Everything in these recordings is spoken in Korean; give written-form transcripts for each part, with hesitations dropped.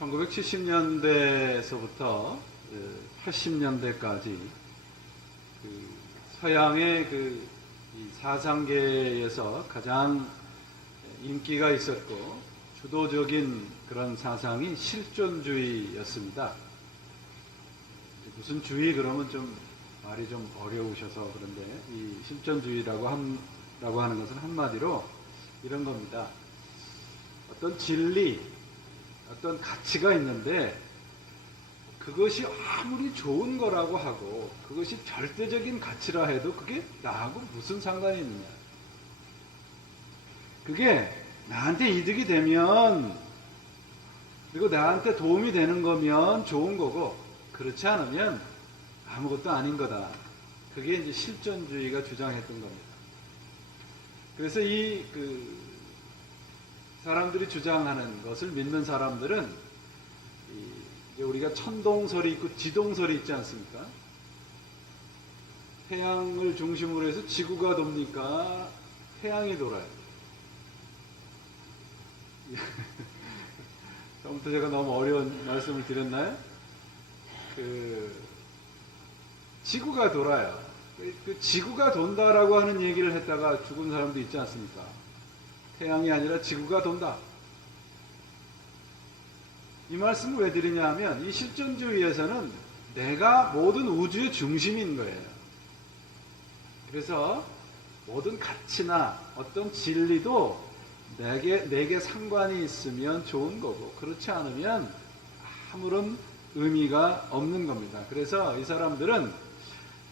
1970년대에서부터 80년대까지 서양의 이 사상계에서 가장 인기가 있었고 주도적인 그런 사상이 실존주의였습니다. 무슨 주의 그러면 좀 말이 좀 어려우셔서 그런데 이 실존주의라고 하는 것은 한마디로 이런 겁니다. 어떤 진리, 어떤 가치가 있는데 그것이 아무리 좋은 거라고 하고 그것이 절대적인 가치라 해도 그게 나하고 무슨 상관이 있느냐. 그게 나한테 이득이 되면 그리고 나한테 도움이 되는 거면 좋은 거고 그렇지 않으면 아무것도 아닌 거다. 그게 이제 실존주의가 주장했던 겁니다. 그래서 사람들이 주장하는 것을 믿는 사람들은 우리가 천동설이 있고 지동설이 있지 않습니까? 태양을 중심으로 해서 지구가 돕니까? 태양이 돌아요. 처음부터 제가 너무 어려운 말씀을 드렸나요? 지구가 돌아요. 지구가 돈다라고 하는 얘기를 했다가 죽은 사람도 있지 않습니까? 태양이 아니라 지구가 돈다. 이 말씀을 왜 드리냐 하면 이 실존주의에서는 내가 모든 우주의 중심인 거예요. 그래서 모든 가치나 어떤 진리도 내게 상관이 있으면 좋은 거고 그렇지 않으면 아무런 의미가 없는 겁니다. 그래서 이 사람들은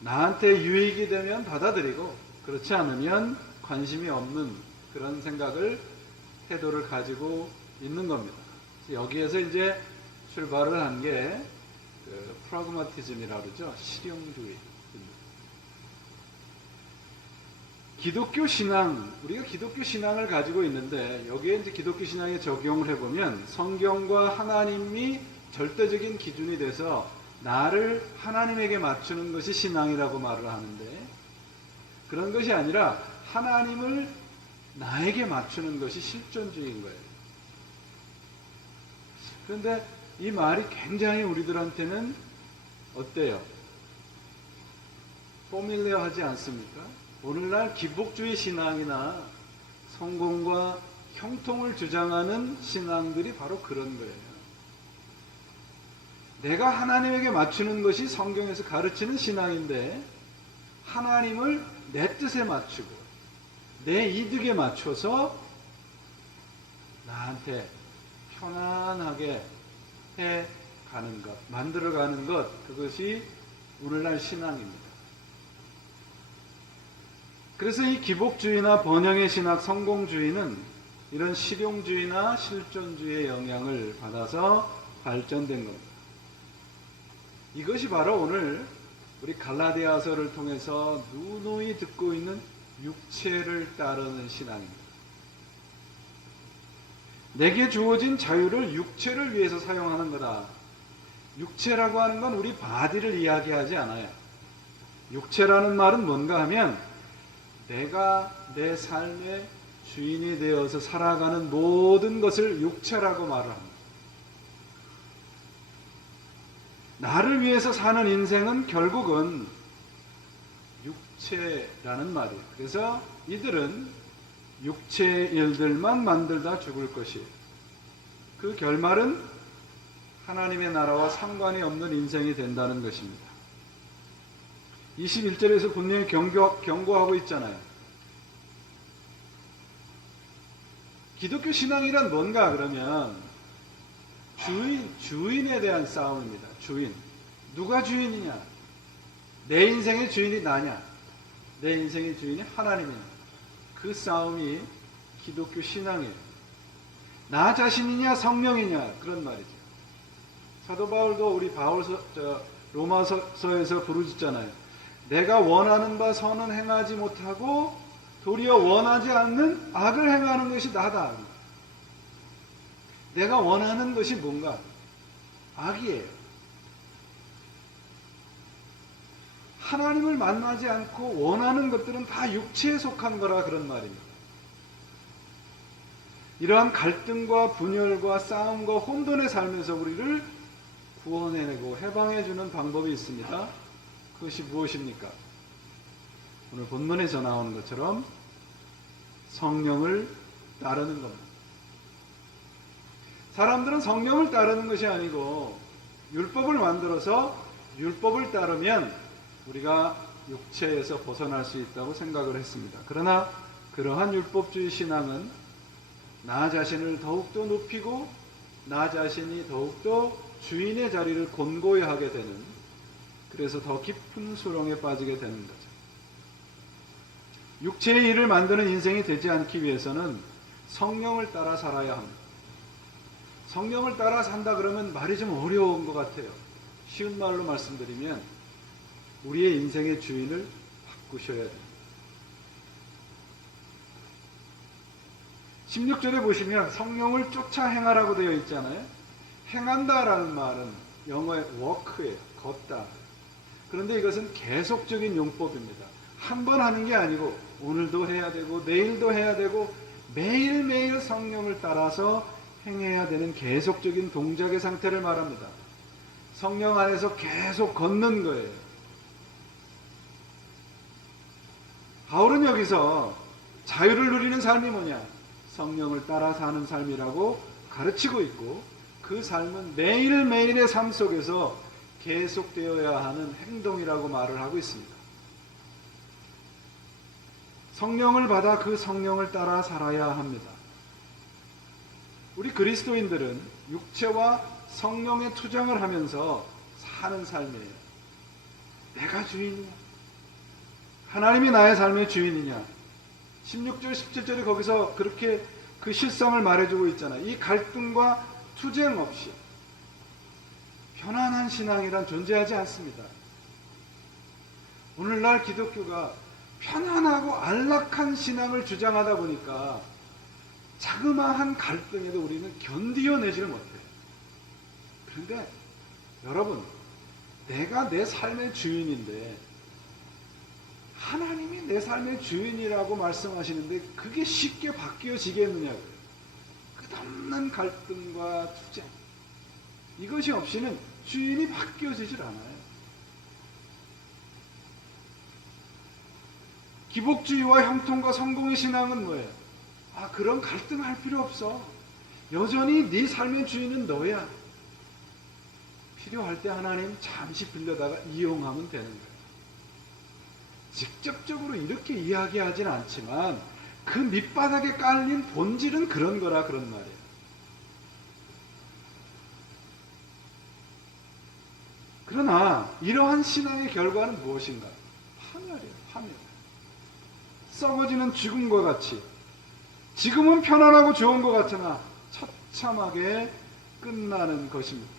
나한테 유익이 되면 받아들이고 그렇지 않으면 관심이 없는 그런 태도를 가지고 있는 겁니다. 여기에서 이제 출발을 한 게 프라그마티즘이라고 그러죠. 실용주의. 기독교 신앙, 우리가 기독교 신앙을 가지고 있는데 여기에 이제 기독교 신앙에 적용을 해보면 성경과 하나님이 절대적인 기준이 돼서 나를 하나님에게 맞추는 것이 신앙이라고 말을 하는데 그런 것이 아니라 하나님을 나에게 맞추는 것이 실존주의인 거예요. 그런데 이 말이 굉장히 우리들한테는 어때요? 포밀리어하지 않습니까? 오늘날 기복주의 신앙이나 성공과 형통을 주장하는 신앙들이 바로 그런 거예요. 내가 하나님에게 맞추는 것이 성경에서 가르치는 신앙인데 하나님을 내 뜻에 맞추고 내 이득에 맞춰서 나한테 편안하게 해가는 것, 만들어가는 것, 그것이 오늘날 신앙입니다. 그래서 이 기복주의나 번영의 신학, 성공주의는 이런 실용주의나 실존주의의 영향을 받아서 발전된 겁니다. 이것이 바로 오늘 우리 갈라디아서를 통해서 누누이 듣고 있는 육체를 따르는 신앙입니다. 내게 주어진 자유를 육체를 위해서 사용하는 거다. 육체라고 하는 건 우리 바디를 이야기하지 않아요. 육체라는 말은 뭔가 하면 내가 내 삶의 주인이 되어서 살아가는 모든 것을 육체라고 말을 합니다. 나를 위해서 사는 인생은 결국은 육체라는 말이에요. 그래서 이들은 육체의 일들만 만들다 죽을 것이에요. 그 결말은 하나님의 나라와 상관이 없는 인생이 된다는 것입니다. 21절에서 분명히 경고하고 있잖아요. 기독교 신앙이란 뭔가 그러면 주인에 대한 싸움입니다. 주인. 누가 주인이냐? 내 인생의 주인이 나냐? 내 인생의 주인이 하나님이냐? 그 싸움이 기독교 신앙이에요. 나 자신이냐 성령이냐? 그런 말이죠. 사도 바울도 우리 로마서에서 부르짖잖아요. 내가 원하는 바 선은 행하지 못하고 도리어 원하지 않는 악을 행하는 것이 나다. 내가 원하는 것이 뭔가? 악이에요. 하나님을 만나지 않고 원하는 것들은 다 육체에 속한 거라 그런 말입니다. 이러한 갈등과 분열과 싸움과 혼돈의 삶에서 우리를 구원해내고 해방해주는 방법이 있습니다. 그것이 무엇입니까? 오늘 본문에서 나오는 것처럼 성령을 따르는 겁니다. 사람들은 성령을 따르는 것이 아니고 율법을 만들어서 율법을 따르면 우리가 육체에서 벗어날 수 있다고 생각을 했습니다. 그러나 그러한 율법주의 신앙은 나 자신을 더욱더 높이고 나 자신이 더욱더 주인의 자리를 곤고히 하게 되는, 그래서 더 깊은 수렁에 빠지게 되는 거죠. 육체의 일을 만드는 인생이 되지 않기 위해서는 성령을 따라 살아야 합니다. 성령을 따라 산다 그러면 말이 좀 어려운 것 같아요. 쉬운 말로 말씀드리면 우리의 인생의 주인을 바꾸셔야 돼요. 16절에 보시면 성령을 쫓아 행하라고 되어 있잖아요. 행한다라는 말은 영어의 work예요. 걷다. 그런데 이것은 계속적인 용법입니다. 한 번 하는 게 아니고 오늘도 해야 되고 내일도 해야 되고 매일매일 성령을 따라서 행해야 되는 계속적인 동작의 상태를 말합니다. 성령 안에서 계속 걷는 거예요. 바울은 여기서 자유를 누리는 삶이 뭐냐? 성령을 따라 사는 삶이라고 가르치고 있고, 그 삶은 매일매일의 삶 속에서 계속되어야 하는 행동이라고 말을 하고 있습니다. 성령을 받아 그 성령을 따라 살아야 합니다. 우리 그리스도인들은 육체와 성령의 투쟁을 하면서 사는 삶이에요. 내가 주인이냐? 하나님이 나의 삶의 주인이냐? 16절, 17절이 거기서 그렇게 그 실상을 말해주고 있잖아요. 이 갈등과 투쟁 없이 편안한 신앙이란 존재하지 않습니다. 오늘날 기독교가 편안하고 안락한 신앙을 주장하다 보니까 자그마한 갈등에도 우리는 견디어내지를 못해요. 그런데 여러분, 내가 내 삶의 주인인데 하나님이 내 삶의 주인이라고 말씀하시는데 그게 쉽게 바뀌어지겠느냐고요. 끝없는 갈등과 투쟁, 이것이 없이는 주인이 바뀌어지질 않아요. 기복주의와 형통과 성공의 신앙은 뭐예요? 그런 갈등할 필요 없어. 여전히 네 삶의 주인은 너야. 필요할 때 하나님 잠시 빌려다가 이용하면 되는 거예요. 직접적으로 이렇게 이야기하진 않지만 그 밑바닥에 깔린 본질은 그런 거라, 그런 말이에요. 그러나 이러한 신앙의 결과는 무엇인가? 파멸이에요. 파멸. 썩어지는 죽음과 같이, 지금은 편안하고 좋은 것 같으나 처참하게 끝나는 것입니다.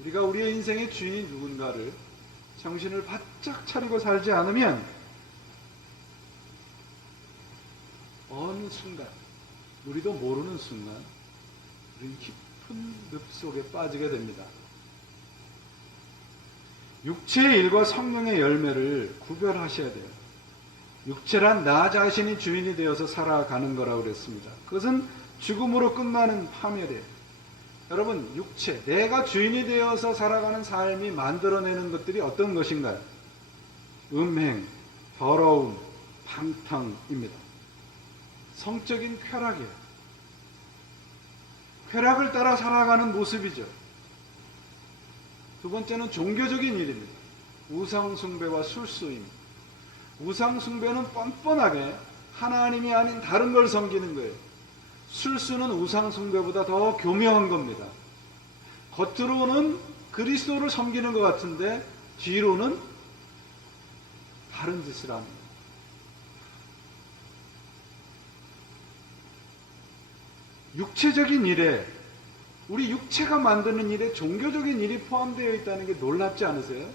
우리가 우리의 인생의 주인이 누군가를 정신을 바짝 차리고 살지 않으면 어느 순간, 우리도 모르는 순간 우리는 깊은 늪 속에 빠지게 됩니다. 육체의 일과 성령의 열매를 구별하셔야 돼요. 육체란 나 자신이 주인이 되어서 살아가는 거라고 그랬습니다. 그것은 죽음으로 끝나는 파멸이에요. 여러분, 육체, 내가 주인이 되어서 살아가는 삶이 만들어내는 것들이 어떤 것인가요? 음행, 더러움, 방탕입니다. 성적인 쾌락이에요. 쾌락을 따라 살아가는 모습이죠. 두 번째는 종교적인 일입니다. 우상숭배와 술수입니다. 우상숭배는 뻔뻔하게 하나님이 아닌 다른 걸 섬기는 거예요. 술수는 우상숭배보다 더 교묘한 겁니다. 겉으로는 그리스도를 섬기는 것 같은데 뒤로는 다른 짓을 합니다. 육체적인 일에, 우리 육체가 만드는 일에 종교적인 일이 포함되어 있다는 게 놀랍지 않으세요?